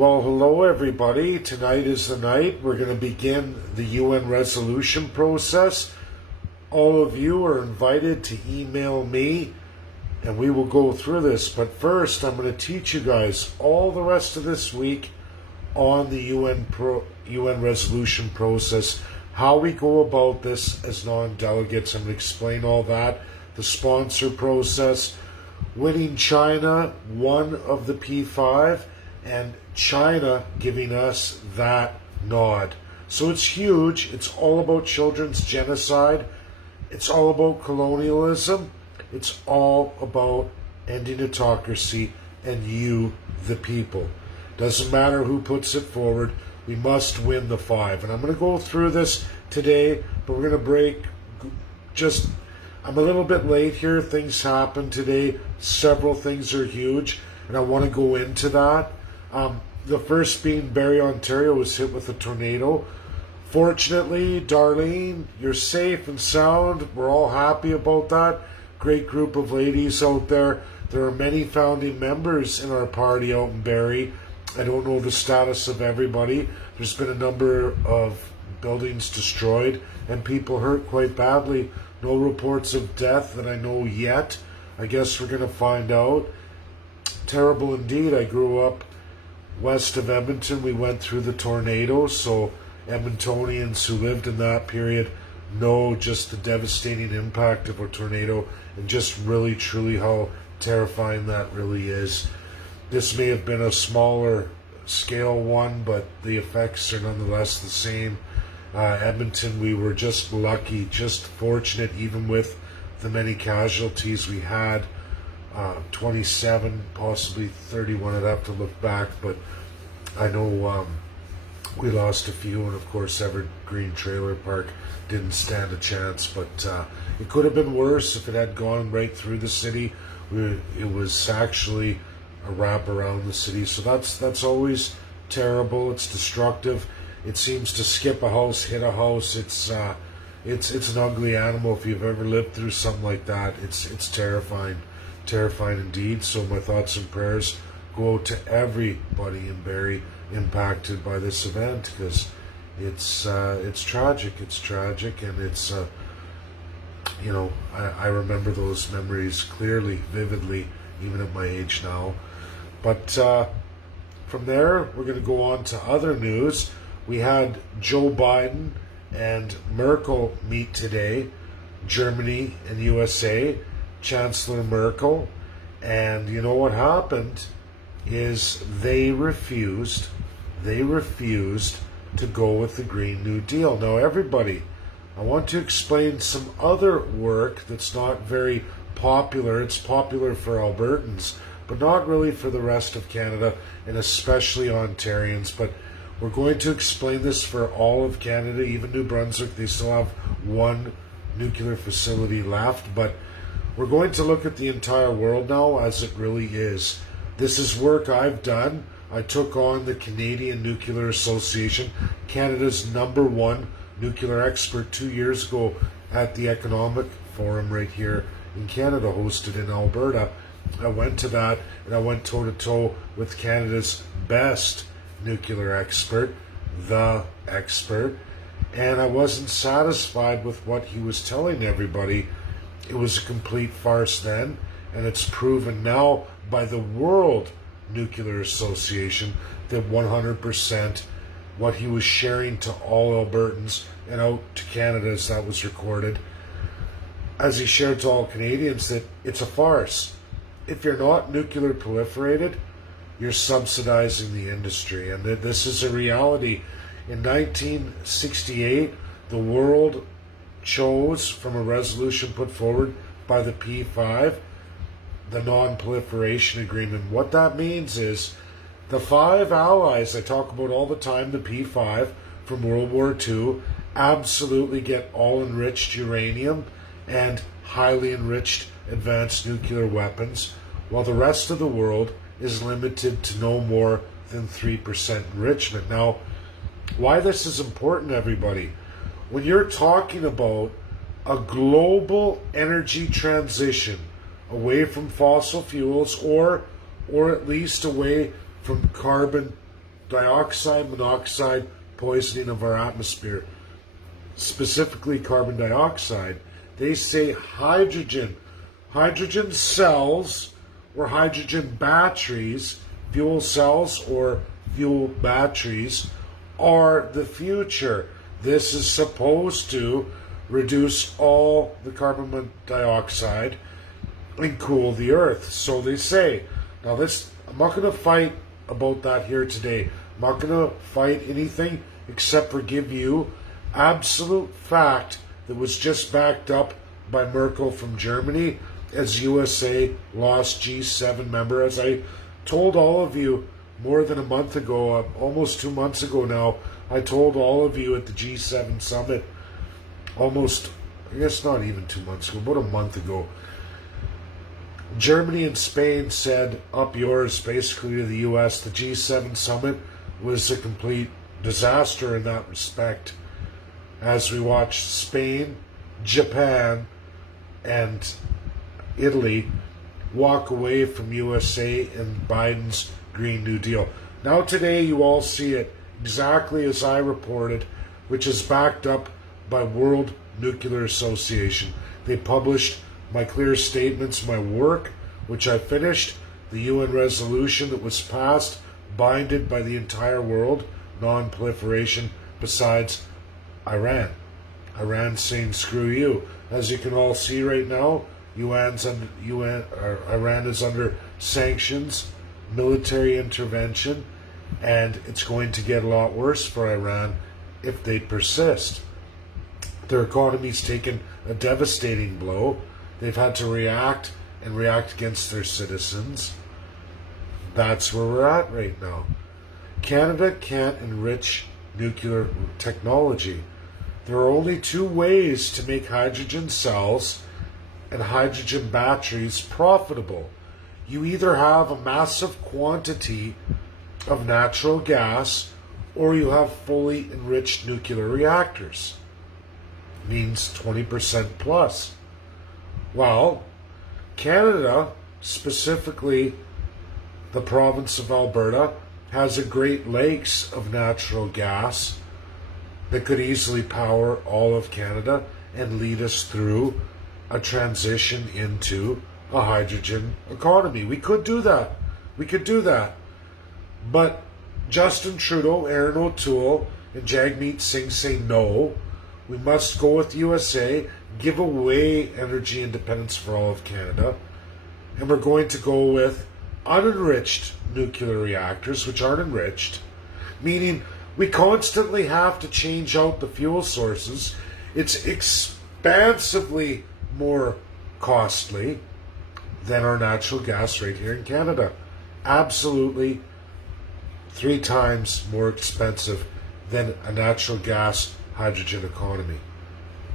Well, hello everybody. Tonight is the night we're going to begin the UN resolution process. All of you are invited to email me and we will go through this. But first, I'm going to teach you guys all the rest of this week on the UN resolution process, how we go about this as non-delegates. I'm going to explain all that, the sponsor process, winning China one of the P5, and China giving us that nod. So it's huge. It's all about children's genocide. It's all about colonialism. It's all about ending autocracy and you, the people. Doesn't matter who puts it forward. We must win the 5. And I'm going to go through this today, but we're going to I'm a little bit late here. Things happen today. Several things are huge, and I want to go into that. The first being Barrie, Ontario was hit with a tornado. Fortunately, Darlene, you're safe and sound. We're all happy about that. Great group of ladies out there. There are many founding members in our party out in Barrie. I don't know the status of everybody. There's been a number of buildings destroyed and people hurt quite badly. No reports of death that I know yet. I guess we're going to find out. Terrible indeed. I grew up west of Edmonton. We went through the tornado, so Edmontonians who lived in that period know just the devastating impact of a tornado and just really truly how terrifying that really is. This may have been a smaller scale one, but the effects are nonetheless the same. Edmonton, we were just lucky, just fortunate, even with the many casualties we had. 27, possibly 31, I'd have to look back, but I know we lost a few, and of course Evergreen Trailer Park didn't stand a chance, but it could have been worse if it had gone right through the city. It was actually a wrap around the city, so that's always terrible. It's destructive. It seems to skip a house, hit a house. It's an ugly animal. If you've ever lived through something like that, it's terrifying indeed. So my thoughts and prayers go out to everybody in Barrie impacted by this event, because it's tragic. It's tragic, and it's I remember those memories clearly, vividly, even at my age now. But from there, we're going to go on to other news. We had Joe Biden and Merkel meet today, Germany and USA, Chancellor Merkel, and you know what happened is they refused to go with the Green New Deal. Now everybody, I want to explain some other work that's not very popular. It's popular for Albertans, but not really for the rest of Canada, and especially Ontarians. But we're going to explain this for all of Canada, even New Brunswick. They still have one nuclear facility left, but we're going to look at the entire world now as it really is. This is work I've done. I took on the Canadian Nuclear Association, Canada's #1 nuclear expert, 2 years ago at the Economic Forum right here in Canada, hosted in Alberta. I went to that, and I went toe-to-toe with Canada's best nuclear expert, the expert, and I wasn't satisfied with what he was telling everybody. It was a complete farce then, and it's proven now by the World Nuclear Association that 100% what he was sharing to all Albertans and out to Canada, as that was recorded, as he shared to all Canadians, that it's a farce. If you're not nuclear proliferated, you're subsidizing the industry, and this is a reality. In 1968, the world chose, from a resolution put forward by the P5, the Non-Proliferation Agreement. What that means is the 5 allies I talk about all the time, the P5 from World War II, absolutely get all enriched uranium and highly enriched advanced nuclear weapons, while the rest of the world is limited to no more than 3% enrichment. Now, why this is important, everybody, when you're talking about a global energy transition away from fossil fuels, or at least away from carbon dioxide, monoxide poisoning of our atmosphere, specifically carbon dioxide. They say hydrogen cells or hydrogen batteries, fuel cells or fuel batteries, are the future. This is supposed to reduce all the carbon dioxide and cool the earth, so they say. Now this, I'm not going to fight about that here today. I'm not going to fight anything except for give you absolute fact that was just backed up by Merkel from Germany as USA lost G7 member. As I told all of you more than a month ago, almost 2 months ago now, I told all of you at the G7 summit, almost, I guess not even 2 months ago, about a month ago, Germany and Spain said, up yours, basically to the US. The G7 summit was a complete disaster in that respect, as we watched Spain, Japan, and Italy walk away from USA and Biden's Green New Deal. Now today you all see it exactly as I reported, which is backed up by World Nuclear Association. They published my clear statements, my work, which I finished, the UN resolution that was passed, binded by the entire world, non-proliferation, besides Iran. Iran saying screw you. As you can all see right now, Iran is under sanctions, military intervention, and it's going to get a lot worse for Iran if they persist. Their economy's taken a devastating blow. They've had to react and react against their citizens. That's where we're at right now. Canada can't enrich nuclear technology. There are only two ways to make hydrogen cells and hydrogen batteries profitable. You either have a massive quantity of natural gas or you have fully enriched nuclear reactors. Means 20% plus. Well, Canada, specifically the province of Alberta, has a Great Lakes of natural gas that could easily power all of Canada and lead us through a transition into a hydrogen economy. We could do that. We could do that. But Justin Trudeau, Aaron O'Toole, and Jagmeet Singh say no. We must go with USA, give away energy independence for all of Canada, and we're going to go with unenriched nuclear reactors, which aren't enriched, meaning we constantly have to change out the fuel sources. It's expansively more costly than our natural gas right here in Canada. Absolutely 3 times more expensive than a natural gas hydrogen economy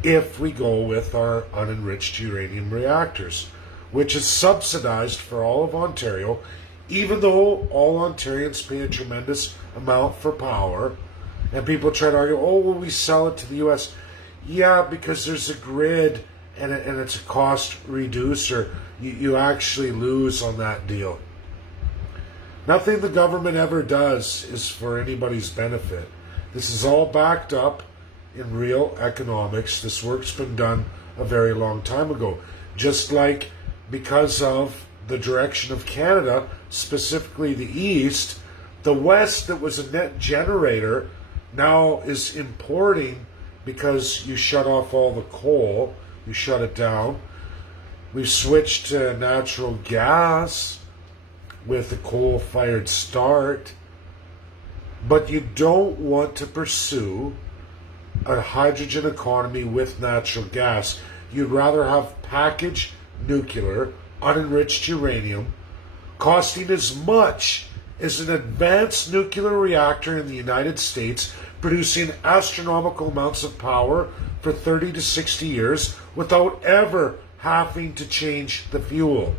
if we go with our unenriched uranium reactors, which is subsidized for all of Ontario, even though all Ontarians pay a tremendous amount for power. And people try to argue, oh, well, we sell it to the US. Yeah, because there's a grid and it's a cost reducer. You actually lose on that deal. Nothing the government ever does is for anybody's benefit. This is all backed up in real economics. This work's been done a very long time ago. Just like because of the direction of Canada, specifically the East, the West that was a net generator now is importing because you shut off all the coal, you shut it down. We've switched to natural gas with a coal-fired start, but you don't want to pursue a hydrogen economy with natural gas. You'd rather have packaged nuclear, unenriched uranium, costing as much as an advanced nuclear reactor in the United States, producing astronomical amounts of power for 30 to 60 years without ever having to change the fuel.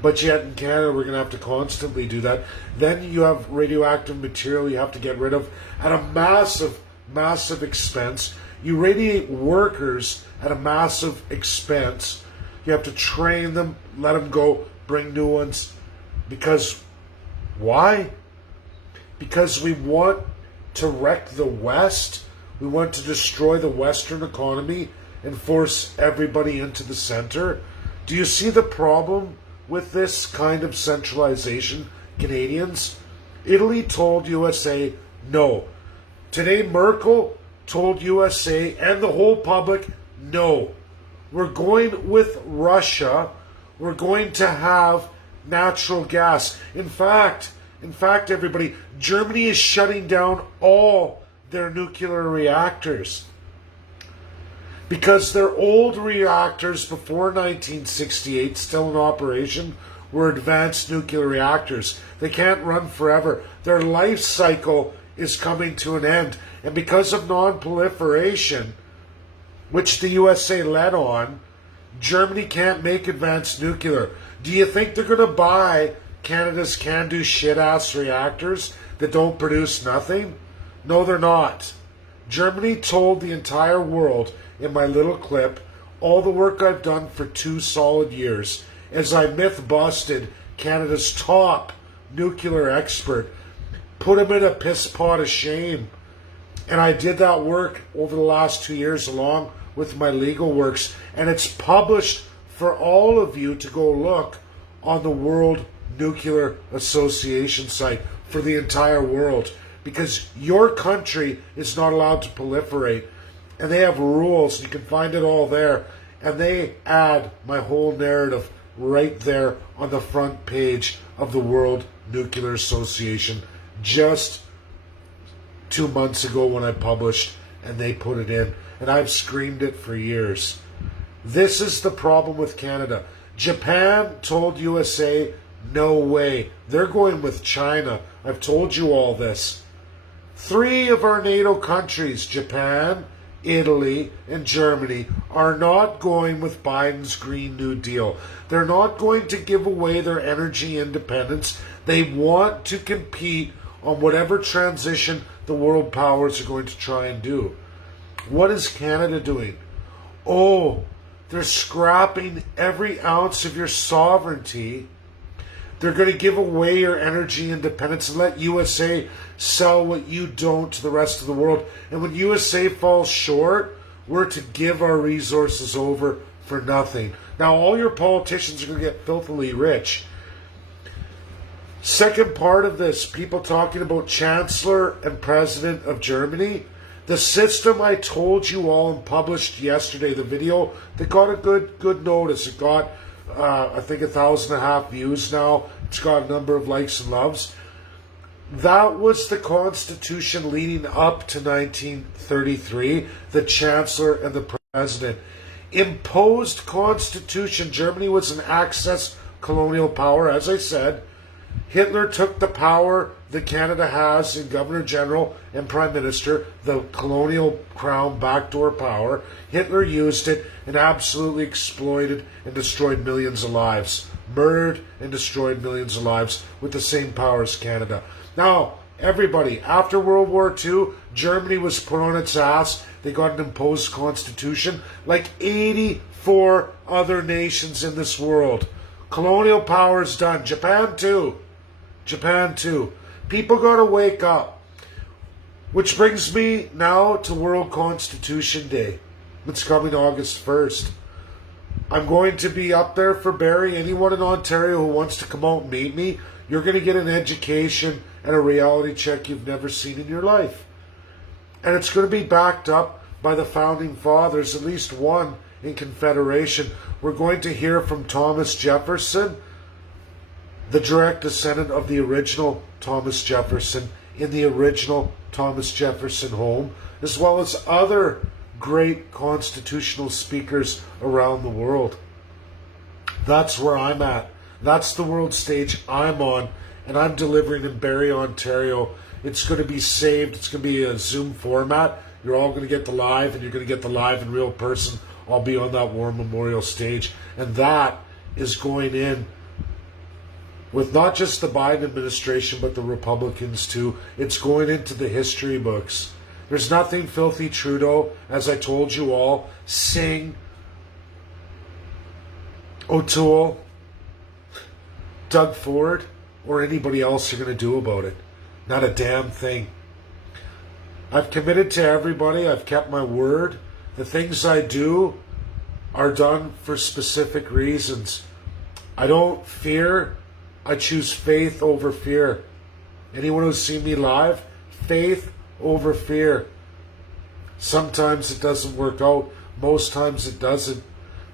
But yet in Canada, we're going to have to constantly do that. Then you have radioactive material you have to get rid of at a massive, massive expense. You radiate workers at a massive expense. You have to train them, let them go, bring new ones. Because why? because we want to wreck the West. We want to destroy the Western economy and force everybody into the center. Do you see the problem with this kind of centralization, Canadians? Italy told USA no. Today, Merkel told USA and the whole public no. We're going with Russia. We're going to have natural gas. In fact, everybody, Germany is shutting down all their nuclear reactors because their old reactors before 1968, still in operation, were advanced nuclear reactors. They can't run forever. Their life cycle is coming to an end. And because of non-proliferation, which the USA led on, Germany can't make advanced nuclear. Do you think they're going to buy Canada's can-do shit-ass reactors that don't produce nothing? No, they're not. Germany told the entire world in my little clip all the work I've done for 2 solid years as I myth-busted Canada's top nuclear expert, put him in a piss pot of shame. And I did that work over the last 2 years along with my legal works. And it's published for all of you to go look on the World Nuclear Association site for the entire world. Because your country is not allowed to proliferate. And they have rules. You can find it all there. And they add my whole narrative right there on the front page of the World Nuclear Association just 2 months ago when I published, and they put it in. And I've screamed it for years. This is the problem with Canada. Japan told USA, no way. They're going with China. I've told you all this. 3 of our NATO countries, Japan, Italy, and Germany, are not going with Biden's Green New Deal. They're not going to give away their energy independence. They want to compete on whatever transition the world powers are going to try and do. What is Canada doing? Oh, they're scrapping every ounce of your sovereignty. They're going to give away your energy independence and let USA sell what you don't to the rest of the world. And when USA falls short, we're to give our resources over for nothing. Now, all your politicians are going to get filthily rich. Second part of this, people talking about Chancellor and President of Germany. The system I told you all and published yesterday, the video that got a good notice. It got, I think, 1,500 views now. It's got a number of likes and loves. That was the Constitution leading up to 1933, the Chancellor and the President. Imposed Constitution. Germany was an Axis colonial power, as I said. Hitler took the power that Canada has in Governor General and Prime Minister, the colonial crown backdoor power. Hitler used it and absolutely exploited and destroyed millions of lives. Murdered and destroyed millions of lives with the same power as Canada. Now, everybody, after World War II, Germany was put on its ass. They got an imposed constitution like 84 other nations in this world. Colonial power is done. Japan too. Japan too. People got to wake up. Which brings me now to World Constitution Day. It's coming August 1st. I'm going to be up there for Barrie. Anyone in Ontario who wants to come out and meet me, you're going to get an education and a reality check you've never seen in your life. And it's going to be backed up by the Founding Fathers, at least one in Confederation. We're going to hear from Thomas Jefferson, the direct descendant of the original Thomas Jefferson in the original Thomas Jefferson home, as well as other great constitutional speakers around the world. That's where I'm at. That's the world stage I'm on, and I'm delivering in Barrie, Ontario. It's going to be saved. It's going to be a Zoom format. You're all going to get the live, and you're going to get the live in real person. I'll be on that War Memorial stage, and that is going in with not just the Biden administration, but the Republicans too. It's going into the history books. There's nothing filthy Trudeau, as I told you all, Singh, O'Toole, Doug Ford, or anybody else are going to do about it. Not a damn thing. I've committed to everybody. I've kept my word. The things I do are done for specific reasons. I don't fear. I choose faith over fear. Anyone who's seen me live, faith over fear. Sometimes it doesn't work out. Most times it doesn't.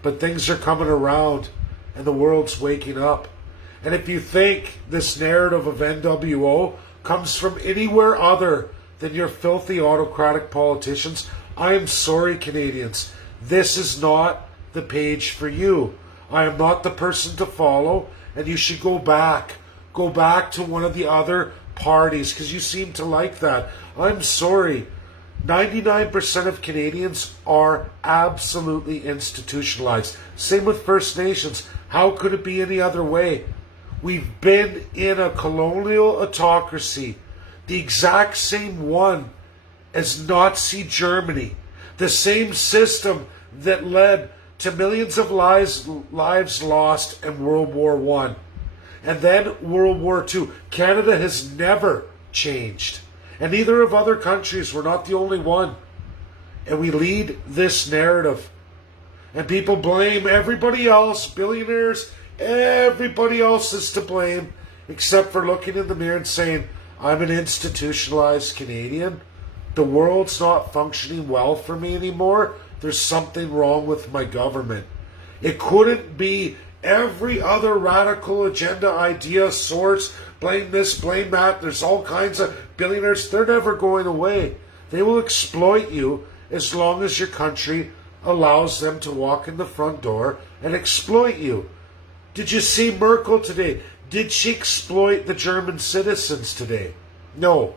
But things are coming around and the world's waking up. And if you think this narrative of NWO comes from anywhere other than your filthy autocratic politicians, I am sorry, Canadians. This is not the page for you. I am not the person to follow, and you should go back. Go back to one of the other parties, because you seem to like that. I'm sorry. 99% of Canadians are absolutely institutionalized. Same with First Nations. How could it be any other way? We've been in a colonial autocracy, the exact same one as Nazi Germany, the same system that led to millions of lives lost in World War I. And then World War II. Canada has never changed. And neither of other countries. We're not the only one. And we lead this narrative. And people blame everybody else, billionaires, everybody else is to blame, except for looking in the mirror and saying, I'm an institutionalized Canadian. The world's not functioning well for me anymore. There's something wrong with my government. It couldn't be every other radical agenda, idea, source, blame this, blame that. There's all kinds of billionaires. They're never going away. They will exploit you as long as your country allows them to walk in the front door and exploit you. Did you see Merkel today? Did she exploit the German citizens today? No.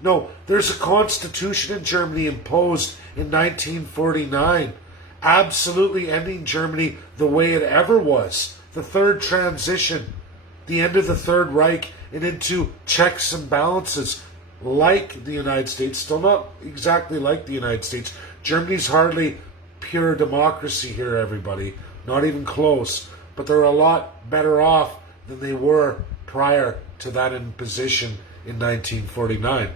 No, there's a constitution in Germany imposed in 1949, absolutely ending Germany the way it ever was. The third transition, the end of the Third Reich, and into checks and balances like the United States. Still not exactly like the United States. Germany's hardly pure democracy here, everybody. Not even close. But they're a lot better off than they were prior to that imposition in 1949.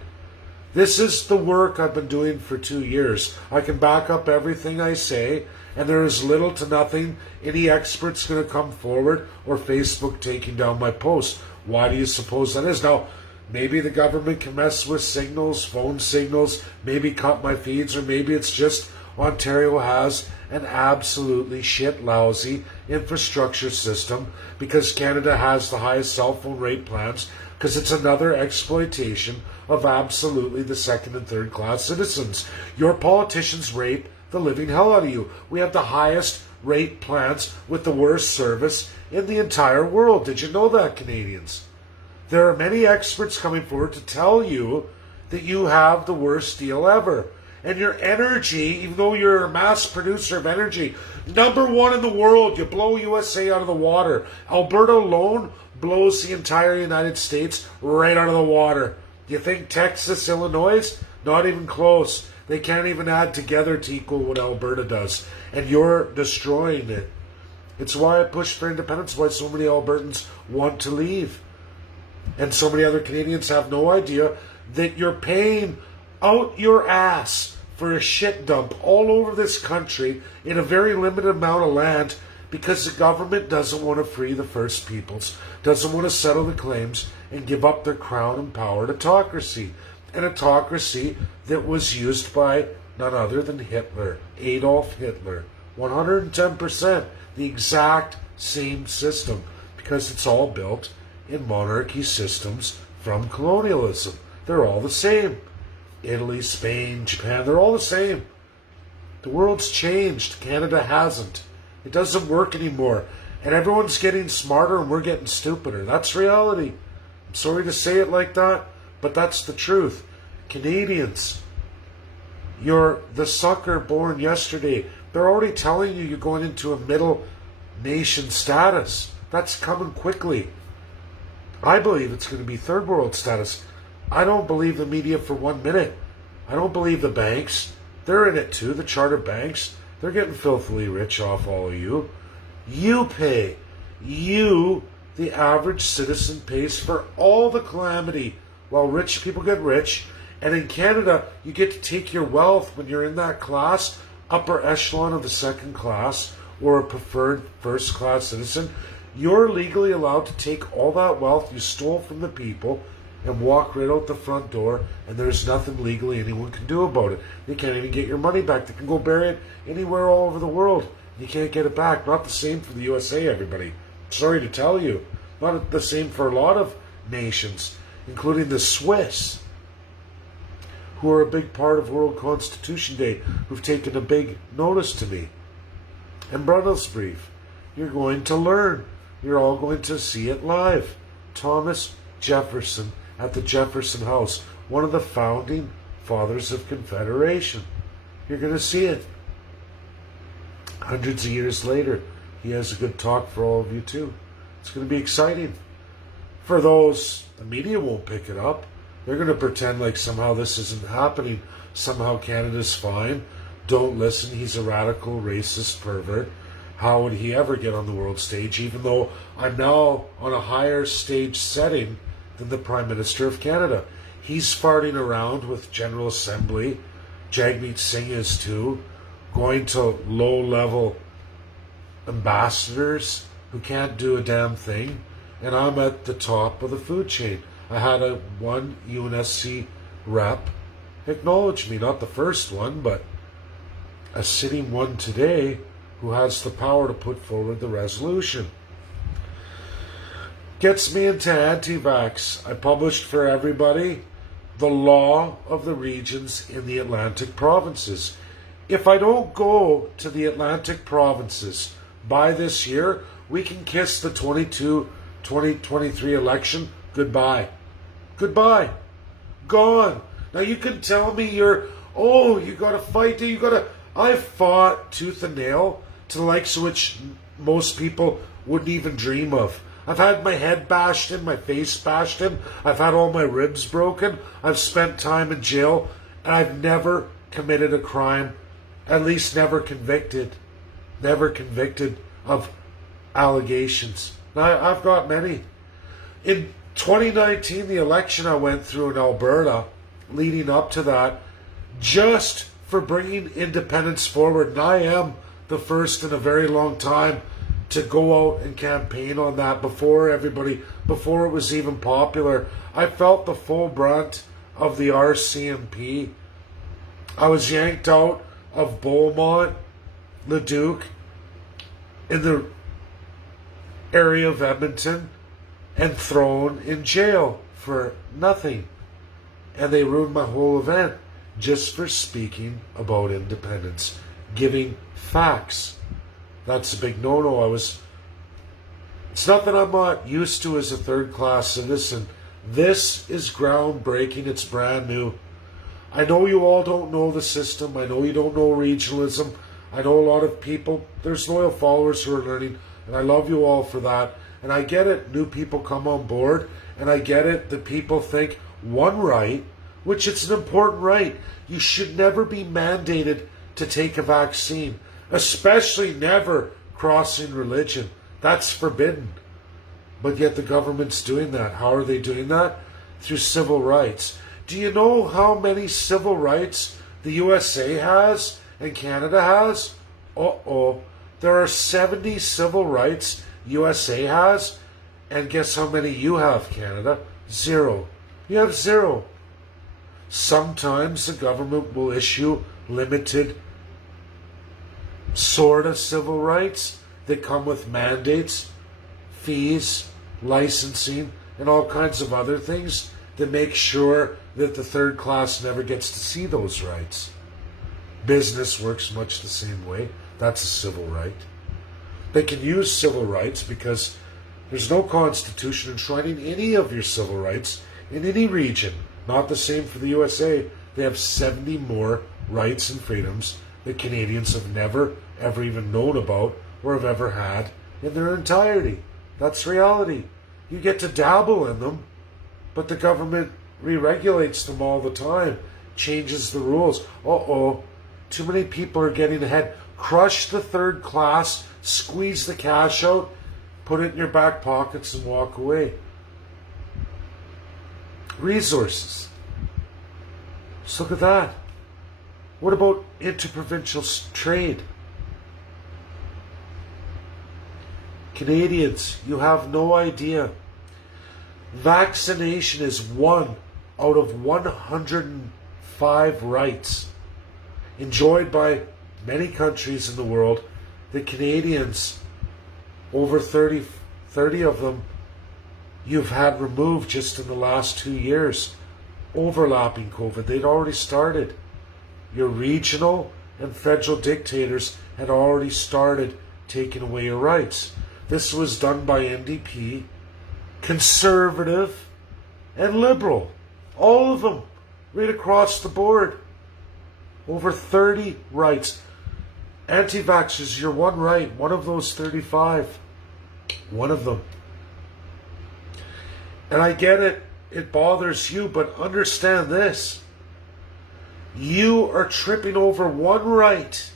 This is the work I've been doing for 2 years. I can back up everything I say, and there is little to nothing any expert's going to come forward or Facebook taking down my post. Why do you suppose that is? Now, maybe the government can mess with signals, phone signals, maybe cut my feeds, or maybe it's just Ontario has an absolutely shit lousy infrastructure system because Canada has the highest cell phone rate plans, because it's another exploitation of absolutely the second and third class citizens. Your politicians rape the living hell out of you. We have the highest rate plans with the worst service in the entire world. Did you know that, Canadians? There are many experts coming forward to tell you that you have the worst deal ever. And your energy, even though you're a mass producer of energy, #1 in the world, you blow USA out of the water. Alberta alone blows the entire United States right out of the water. Do you think Texas, Illinois? Not even close. They can't even add together to equal what Alberta does. And you're destroying it. It's why I pushed for independence, why so many Albertans want to leave. And so many other Canadians have no idea that you're paying out your ass for a shit dump all over this country in a very limited amount of land because the government doesn't want to free the First Peoples, doesn't want to settle the claims and give up their crown and power to autocracy. An autocracy that was used by none other than Hitler, Adolf Hitler. 110%, the exact same system, because it's all built in monarchy systems from colonialism. They're all the same. Italy, Spain, Japan, they're all the same. The world's changed. Canada hasn't. It doesn't work anymore. And everyone's getting smarter and we're getting stupider. That's reality. I'm sorry to say it like that, but that's the truth. Canadians, you're the sucker born yesterday. They're already telling you you're going into a middle nation status. That's coming quickly. I believe it's going to be third world status. I don't believe the media for 1 minute. I don't believe the banks. They're in it too, the charter banks. They're getting filthily rich off all of you. You pay. You, the average citizen, pays for all the calamity while rich people get rich. And in Canada, you get to take your wealth when you're in that class, upper echelon of the second class, or a preferred first class citizen. You're legally allowed to take all that wealth you stole from the people and walk right out the front door, and there's nothing legally anyone can do about it. They can't even get your money back. They can go bury it anywhere all over the world. You can't get it back. Not the same for the USA, everybody. Sorry to tell you. Not the same for a lot of nations, including the Swiss, who are a big part of World Constitution Day, who've taken a big notice to me. And Brusselsbrief, you're going to learn. You're all going to see it live. Thomas Jefferson at the Jefferson House, one of the founding fathers of Confederation. You're going to see it. Hundreds of years later, he has a good talk for all of you too. It's going to be exciting. For those, the media won't pick it up. They're going to pretend like somehow this isn't happening. Somehow Canada's fine. Don't listen. He's a radical, racist pervert. How would he ever get on the world stage, even though I'm now on a higher stage setting than the Prime Minister of Canada? He's farting around with General Assembly. Jagmeet Singh is too. Going to low-level ambassadors who can't do a damn thing. And I'm at the top of the food chain. I had one UNSC rep acknowledge me. Not the first one, but a sitting one today who has the power to put forward the resolution. Gets me into anti-vax. I published for everybody the law of the regions in the Atlantic provinces. If I don't go to the Atlantic provinces by this year, we can kiss the 2023 election goodbye. Goodbye. Gone. Now you can tell me you gotta fight, I fought tooth and nail to the likes of which most people wouldn't even dream of. I've had my head bashed in, my face bashed in, I've had all my ribs broken, I've spent time in jail, and I've never committed a crime, at least never convicted of allegations. Now, I've got many. In 2019, the election I went through in Alberta, leading up to that, just for bringing independence forward, and I am the first in a very long time to go out and campaign on that before it was even popular. I felt the full brunt of the RCMP. I was yanked out of Beaumont, Leduc, in the area of Edmonton, and thrown in jail for nothing. And they ruined my whole event just for speaking about independence, giving facts. That's a big no-no. It's not that I'm not used to as a third-class citizen. This is groundbreaking. It's brand new. I know you all don't know the system. I know you don't know regionalism. I know a lot of people, there's loyal followers who are learning, and I love you all for that. And I get it, new people come on board, and I get it that people think one right, which it's an important right. You should never be mandated to take a vaccine, especially never crossing religion. That's forbidden. But yet the government's doing that. How are they doing that? Through civil rights. Do you know how many civil rights the USA has and Canada has? There are 70 civil rights USA has, and guess how many you have, Canada? 0. You have 0. Sometimes the government will issue limited sort of civil rights that come with mandates, fees, licensing, and all kinds of other things that make sure that the third class never gets to see those rights. Business works much the same way. That's a civil right. They can use civil rights because there's no constitution enshrining any of your civil rights in any region. Not the same for the USA. They have 70 more rights and freedoms that Canadians have never, ever even known about or have ever had in their entirety. That's reality. You get to dabble in them, but the government re-regulates them all the time, changes the rules. Too many people are getting ahead. Crush the third class, squeeze the cash out, put it in your back pockets and walk away. resources. Just look at that. What about interprovincial trade? Canadians, you have no idea. Vaccination is one out of 105 rights enjoyed by many countries in the world. The Canadians, over 30 of them, you've had removed just in the last 2 years, overlapping COVID. They'd already started. Your regional and federal dictators had already started taking away your rights. This was done by NDP, Conservative, and Liberal. All of them, right across the board. Over 30 rights. Anti-vaxxers, you're one right. One of those 35. One of them. And I get it. It bothers you, but understand this. You are tripping over one right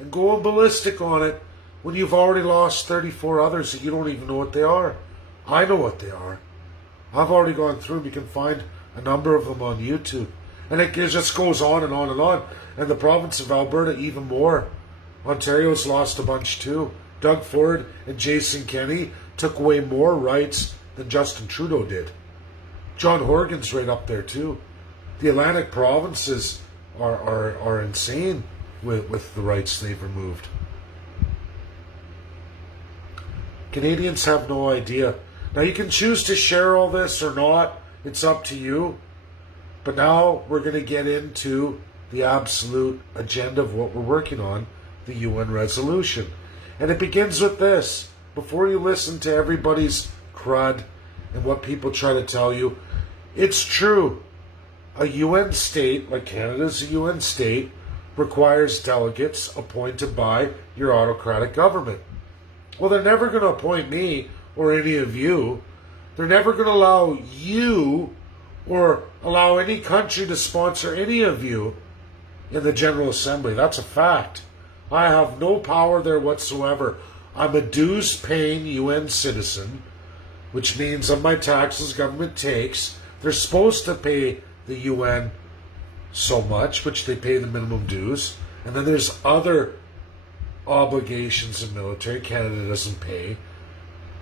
and going ballistic on it when you've already lost 34 others that you don't even know what they are. I know what they are. I've already gone through. You can find a number of them on YouTube. And it just goes on and on and on. And the province of Alberta, even more. Ontario's lost a bunch too. Doug Ford and Jason Kenney took away more rights than Justin Trudeau did. John Horgan's right up there too. The Atlantic provinces are insane with the rights they've removed. Canadians have no idea. Now you can choose to share all this or not. It's up to you. But now we're going to get into the absolute agenda of what we're working on, the UN resolution. And it begins with this. Before you listen to everybody's crud and what people try to tell you, it's true. A UN state, like Canada's a UN state, requires delegates appointed by your autocratic government. Well, they're never going to appoint me or any of you. They're never going to allow you or allow any country to sponsor any of you in the General Assembly. That's a fact. I have no power there whatsoever. I'm a dues-paying UN citizen, which means on my taxes government takes, they're supposed to pay the UN so much, which they pay the minimum dues. And then there's other obligations in military Canada doesn't pay.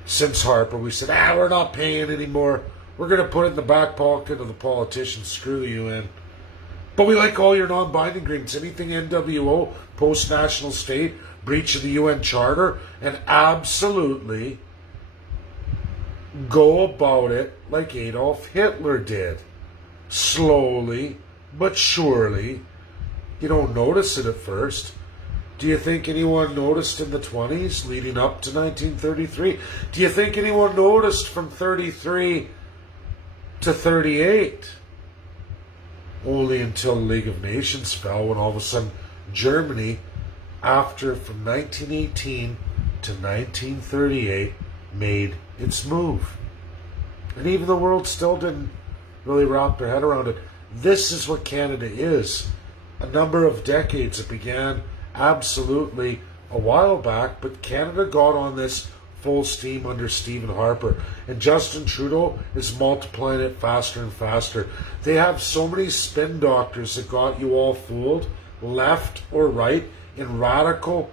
Since Harper, we said, we're not paying anymore. We're going to put it in the back pocket of the politicians. Screw the UN. But we like all your non-binding agreements. Anything NWO, post-national state, breach of the UN Charter, and absolutely go about it like Adolf Hitler did. Slowly, but surely. You don't notice it at first. Do you think anyone noticed in the 20s leading up to 1933? Do you think anyone noticed from 33 to 38? Only until the League of Nations fell, when all of a sudden Germany, from 1918 to 1938, made its move. And even the world still didn't really wrap their head around it. This is what Canada is. A number of decades. It began absolutely a while back, but Canada got on this full steam under Stephen Harper, and Justin Trudeau is multiplying it faster and faster. They have so many spin doctors that got you all fooled, left or right, in radical,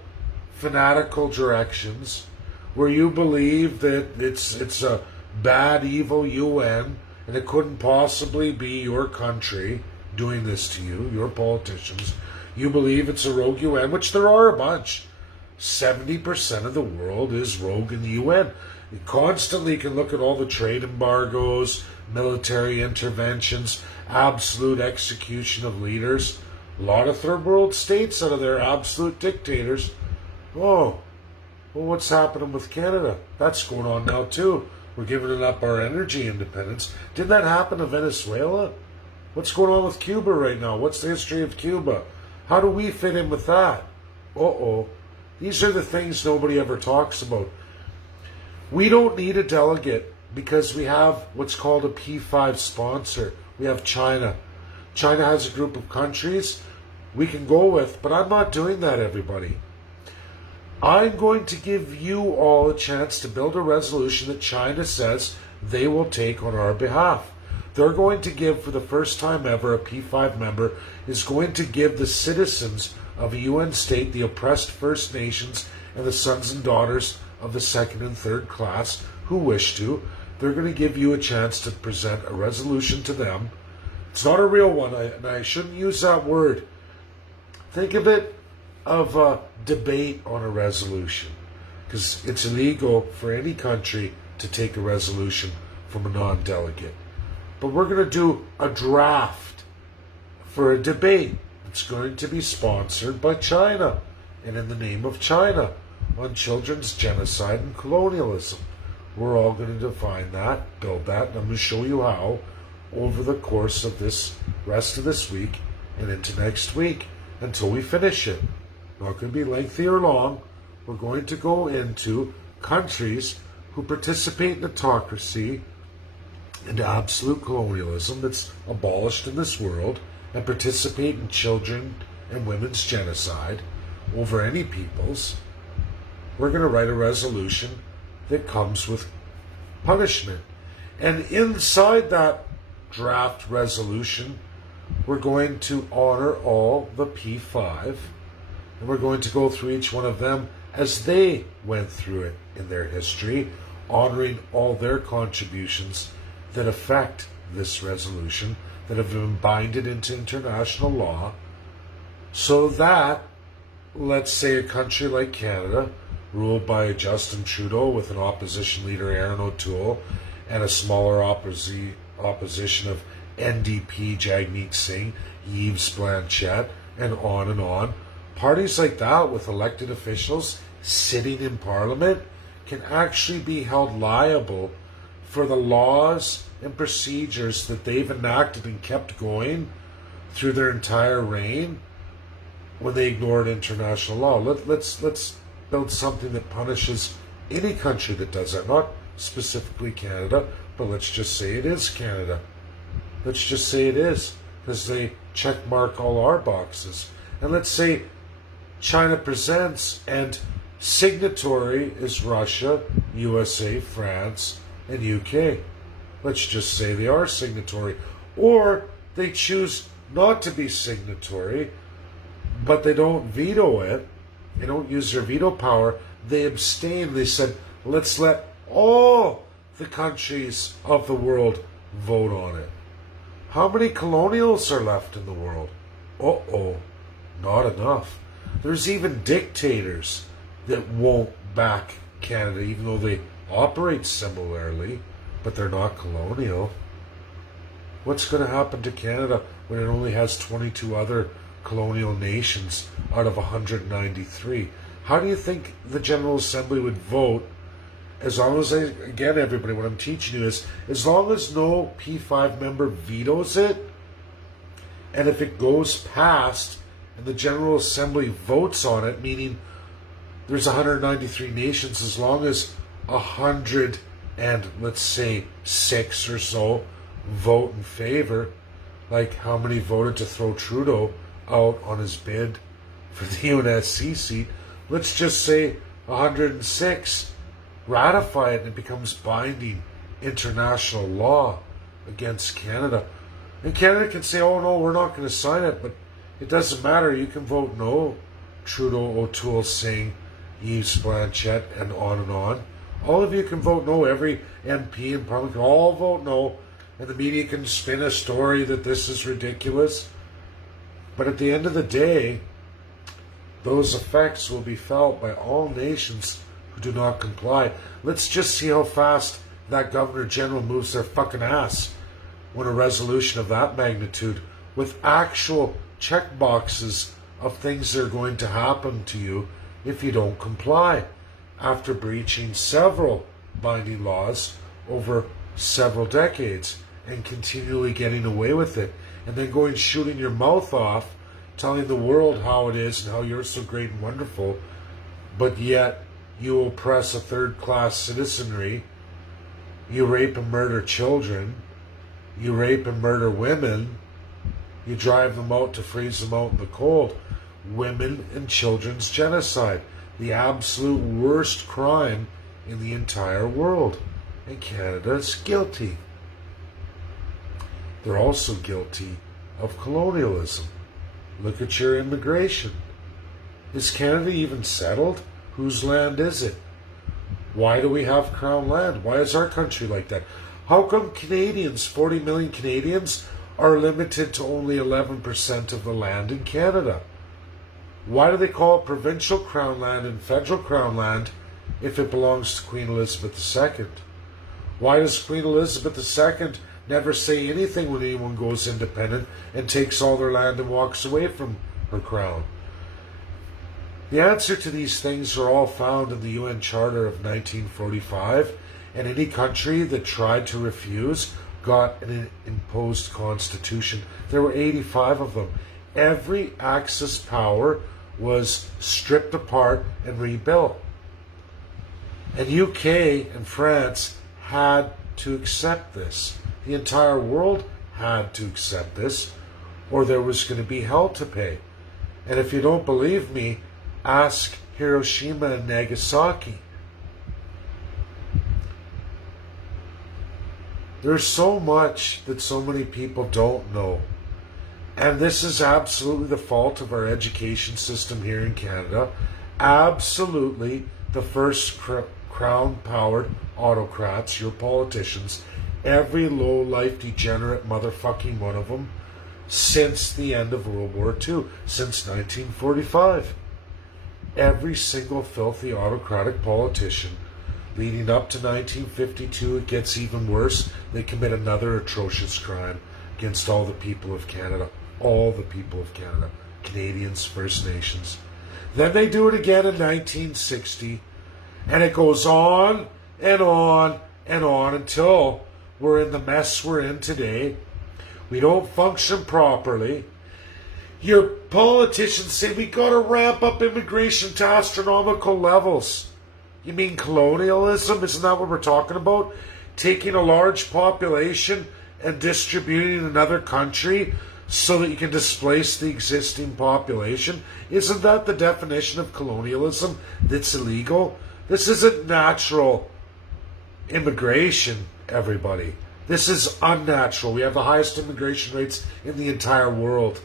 fanatical directions, where you believe that it's a bad, evil UN, and it couldn't possibly be your country doing this to you, your politicians. You believe it's a rogue UN, which there are a bunch. 70% of the world is rogue in the UN. You constantly can look at all the trade embargoes, military interventions, absolute execution of leaders. A lot of third world states out of their absolute dictators. Oh, well, what's happening with Canada? That's going on now too. We're giving up our energy independence. Didn't that happen to Venezuela? What's going on with Cuba right now? What's the history of Cuba? How do we fit in with that? Uh-oh. These are the things nobody ever talks about. We don't need a delegate because we have what's called a P5 sponsor. We have China. China has a group of countries we can go with, but I'm not doing that, everybody. I'm going to give you all a chance to build a resolution that China says they will take on our behalf. They're going to give, for the first time ever, a P5 member is going to give the citizens of a UN state, the oppressed First Nations, and the sons and daughters of the second and third class who wish to, they're going to give you a chance to present a resolution to them. It's not a real one, and I shouldn't use that word. Think of it of a debate on a resolution, because it's illegal for any country to take a resolution from a non-delegate. But we're going to do a draft for a debate. It's going to be sponsored by China and in the name of China on children's genocide and colonialism. We're all going to define that, build that, and I'm going to show you how over the course of this rest of this week and into next week until we finish it. Not going to be lengthy or long. We're going to go into countries who participate in autocracy and absolute colonialism that's abolished in this world and participate in children and women's genocide over any peoples. We're going to write a resolution that comes with punishment. And inside that draft resolution, we're going to honor all the P5, and we're going to go through each one of them as they went through it in their history, honoring all their contributions that affect this resolution, that have been binded into international law, so that, let's say, a country like Canada, ruled by Justin Trudeau with an opposition leader, Aaron O'Toole, and a smaller opposition of NDP, Jagmeet Singh, Yves Blanchette, and on, parties like that with elected officials sitting in Parliament can actually be held liable for the laws and procedures that they've enacted and kept going through their entire reign when they ignored international law. Let's build something that punishes any country that does that, not specifically Canada, but let's just say it is Canada. Let's just say it is, because they check mark all our boxes. And let's say China presents and signatory is Russia, USA, France, and UK. Let's just say they are signatory. Or they choose not to be signatory, but they don't veto it. They don't use their veto power. They abstain. They said, let's let all the countries of the world vote on it. How many colonials are left in the world? Not enough. There's even dictators that won't back Canada, even though they operate similarly, but they're not colonial. What's going to happen to Canada when it only has 22 other colonial nations out of 193? How do you think the General Assembly would vote? As long as, again, everybody, what I'm teaching you is, as long as no P5 member vetoes it, and if it goes past and the General Assembly votes on it, meaning there's 193 nations, as long as 100 and, let's say, 6 or so vote in favor, like how many voted to throw Trudeau out on his bid for the UNSC seat, let's just say 106 ratify it and it becomes binding international law against Canada. And Canada can say, oh no, we're not going to sign it, but it doesn't matter, you can vote no. Trudeau, O'Toole, Singh, Yves Blanchette, and on. All of you can vote no. Every MP in Parliament can all vote no, and the media can spin a story that this is ridiculous. But at the end of the day, those effects will be felt by all nations who do not comply. Let's just see how fast that Governor General moves their fucking ass when a resolution of that magnitude, with actual check boxes of things that are going to happen to you if you don't comply, after breaching several binding laws over several decades and continually getting away with it, and then going shooting your mouth off, telling the world how it is and how you're so great and wonderful, but yet you oppress a third-class citizenry, you rape and murder children, you rape and murder women, you drive them out to freeze them out in the cold. Women and children's genocide, the absolute worst crime in the entire world. And Canada is guilty. they're also guilty of colonialism. Look at your immigration. Is Canada even settled? Whose land is it? Why do we have crown land? Why is our country like that? How come Canadians, 40 million Canadians, are limited to only 11% of the land in Canada? Why do they call it provincial crown land and federal crown land if it belongs to Queen Elizabeth II? Why does Queen Elizabeth II never say anything when anyone goes independent and takes all their land and walks away from her crown? The answer to these things are all found in the UN Charter of 1945, and any country that tried to refuse got an imposed constitution. There were 85 of them. Every Axis power was stripped apart and rebuilt. And UK and France had to accept this. The entire world had to accept this, or there was going to be hell to pay. And if you don't believe me, ask Hiroshima and Nagasaki. There's so much that so many people don't know. And this is absolutely the fault of our education system here in Canada. Absolutely the first crown-powered autocrats, your politicians, every low-life, degenerate motherfucking one of them, since the end of World War II, since 1945. Every single filthy autocratic politician leading up to 1952, it gets even worse. They commit another atrocious crime against all the people of Canada. All the people of Canada. Canadians, First Nations. Then they do it again in 1960. And it goes on and on and on until we're in the mess we're in today. We don't function properly. Your politicians say we got to ramp up immigration to astronomical levels. You mean colonialism? Isn't that what we're talking about? Taking a large population and distributing in another country so that you can displace the existing population? Isn't that the definition of colonialism that's illegal? This isn't natural immigration, everybody. This is unnatural. We have the highest immigration rates in the entire world.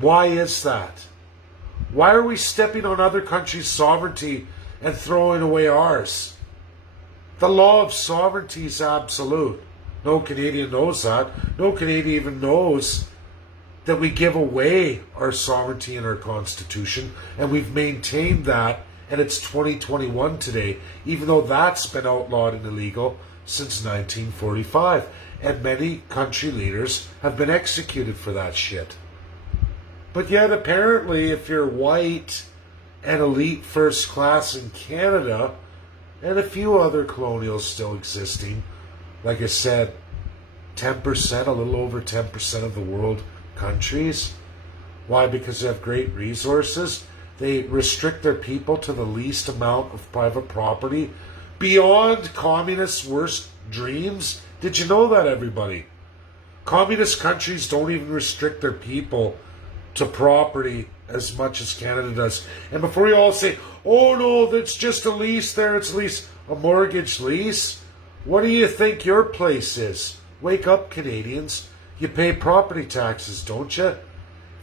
Why is that? Why are we stepping on other countries' sovereignty and throwing away ours? The law of sovereignty is absolute. No Canadian knows that. No Canadian even knows that we give away our sovereignty in our Constitution, and we've maintained that, and it's 2021 today, even though that's been outlawed and illegal since 1945. And many country leaders have been executed for that shit. But yet, apparently, if you're white and elite first class in Canada, and a few other colonials still existing, like I said, 10%, a little over 10% of the world countries. Why? Because they have great resources. They restrict their people to the least amount of private property beyond communists' worst dreams. Did you know that, everybody? Communist countries don't even restrict their people to property as much as Canada does. And before you all say, oh no, that's just a lease there, it's a lease, a mortgage lease. What do you think your place is? Wake up, Canadians. You pay property taxes, don't you?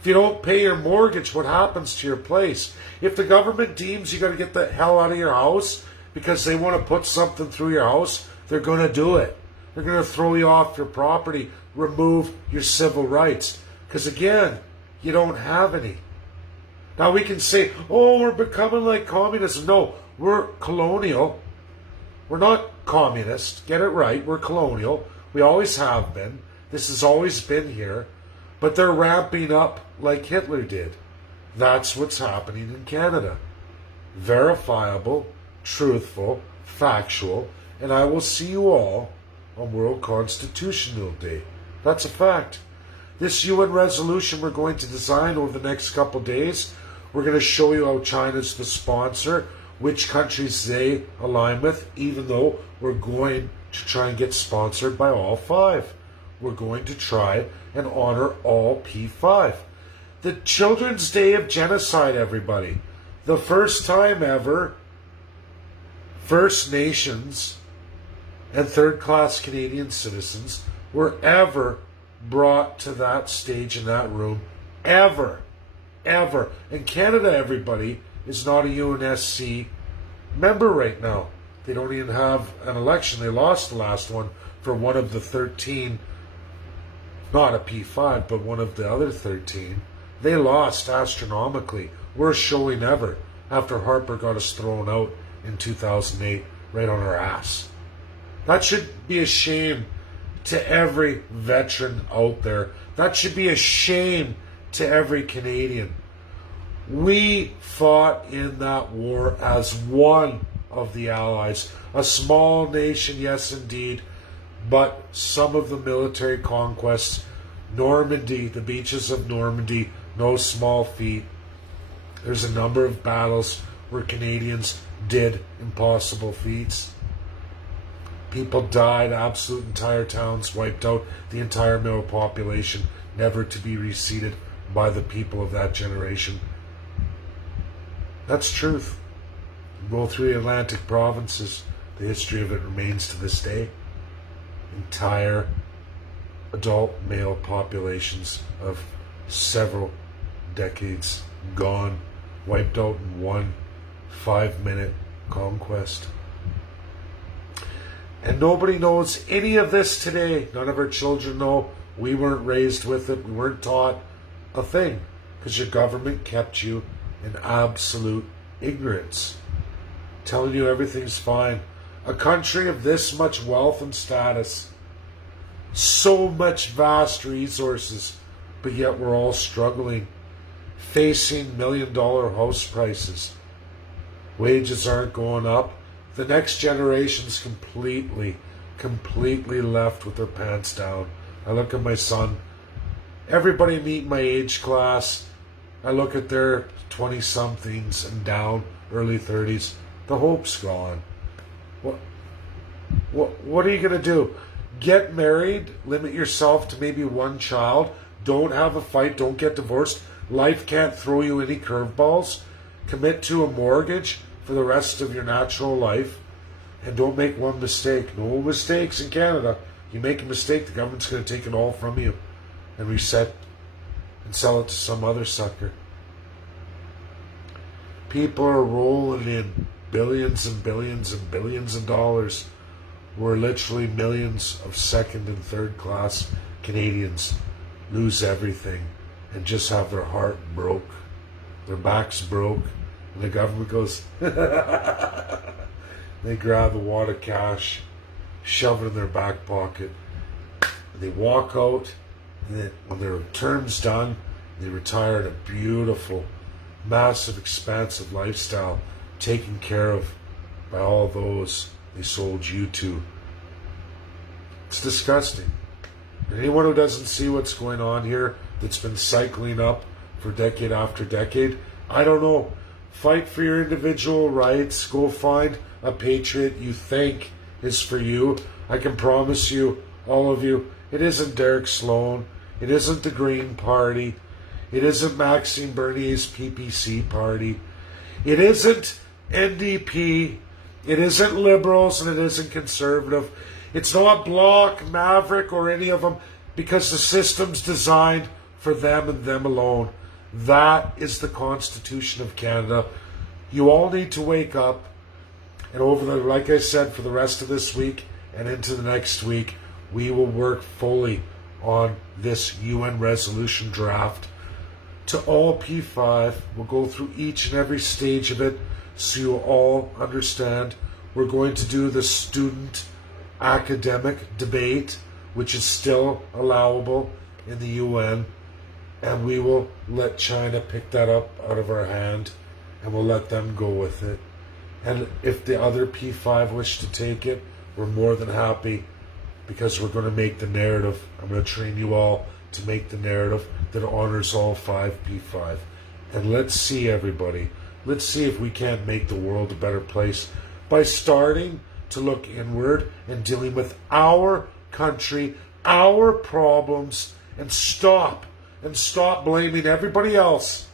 If you don't pay your mortgage, what happens to your place? If the government deems you got to get the hell out of your house because they want to put something through your house, they're going to do it. They're going to throw you off your property, remove your civil rights. Because again, you don't have any. Now we can say, oh, we're becoming like communists. No, we're colonial. We're not communist. Get it right. We're colonial. We always have been. This has always been here. But they're ramping up like Hitler did. That's what's happening in Canada. Verifiable, truthful, factual, and I will see you all on World Constitutional Day. That's a fact. This UN resolution we're going to design over the next couple days, we're going to show you how China's the sponsor, which countries they align with, even though we're going to try and get sponsored by all five. We're going to try and honor all P5. The Children's Day of Genocide, everybody. The first time ever First Nations and third-class Canadian citizens were ever brought to that stage in that room, ever. And Canada, everybody, is not a UNSC member right now. They don't even have an election. They lost the last one for one of the 13, not a P5, but one of the other 13. They lost astronomically. Worst showing ever after Harper got us thrown out in 2008, right on our ass. That should be a shame to every veteran out there. That should be a shame to every Canadian. We fought in that war as one of the Allies. A small nation, yes indeed, but some of the military conquests, Normandy, the beaches of Normandy, no small feat. There's a number of battles where Canadians did impossible feats. People died, absolute entire towns wiped out, the entire male population, never to be reseated by the people of that generation. That's truth. Go through the Atlantic provinces, the history of it remains to this day. Entire adult male populations of several decades gone, wiped out in one 5-minute conquest. And nobody knows any of this today. None of our children know. We weren't raised with it. We weren't taught a thing because your government kept you in absolute ignorance, telling you everything's fine. A country of this much wealth and status, so much vast resources, but yet we're all struggling, facing $1 million house prices. Wages aren't going up. The next generation's completely left with their pants down. I look at my son. Everybody meet my age class. I look at their 20-somethings and down, early 30s. The hope's gone. What are you going to do? Get married, limit yourself to maybe one child, don't have a fight, don't get divorced. Life can't throw you any curveballs. Commit to a mortgage for the rest of your natural life, and don't make one mistake. No mistakes in Canada. You make a mistake, the government's going to take it all from you and reset and sell it to some other sucker. People are rolling in billions and billions and billions of dollars, where literally millions of second and third class Canadians lose everything and just have their heart broke, their backs broke, and the government goes, they grab a wad of cash, shove it in their back pocket, and they walk out, and then when their term's done, they retire in a beautiful, massive, expansive lifestyle, taken care of by all those they sold you to. It's disgusting. And anyone who doesn't see what's going on here, that's been cycling up for decade after decade, I don't know. Fight for your individual rights. Go find a patriot you think is for you. I can promise you, all of you, it isn't Derek Sloan. It isn't the Green Party. It isn't Maxime Bernier's PPC party. It isn't NDP. It isn't Liberals, and it isn't Conservative. It's not Bloc, Maverick, or any of them, because the system's designed for them and them alone. That is the Constitution of Canada. You all need to wake up, and like I said, for the rest of this week and into the next week, we will work fully on this UN resolution draft to all P5. We'll go through each and every stage of it so you all understand. We're going to do the student academic debate, which is still allowable in the UN, and we will let China pick that up out of our hand, and we'll let them go with it. And if the other P5 wish to take it, we're more than happy, because we're going to make the narrative. I'm going to train you all to make the narrative that honors all 5 P5. And let's see, everybody, let's see if we can't make the world a better place by starting to look inward and dealing with our country, our problems, and stop blaming everybody else,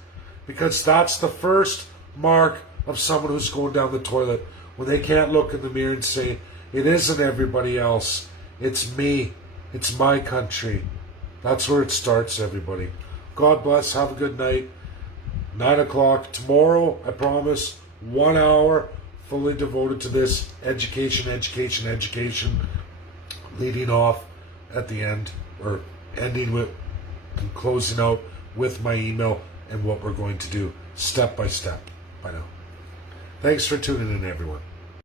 because that's the first mark of someone who's going down the toilet, when they can't look in the mirror and say, It isn't everybody else. It's me. It's my country. That's where it starts, everybody. God bless. Have a good night. 9 o'clock tomorrow, I promise. 1 hour fully devoted to this education, leading off at the end, or ending with and closing out with my email and what we're going to do step by step. Bye now. Thanks for tuning in, everyone.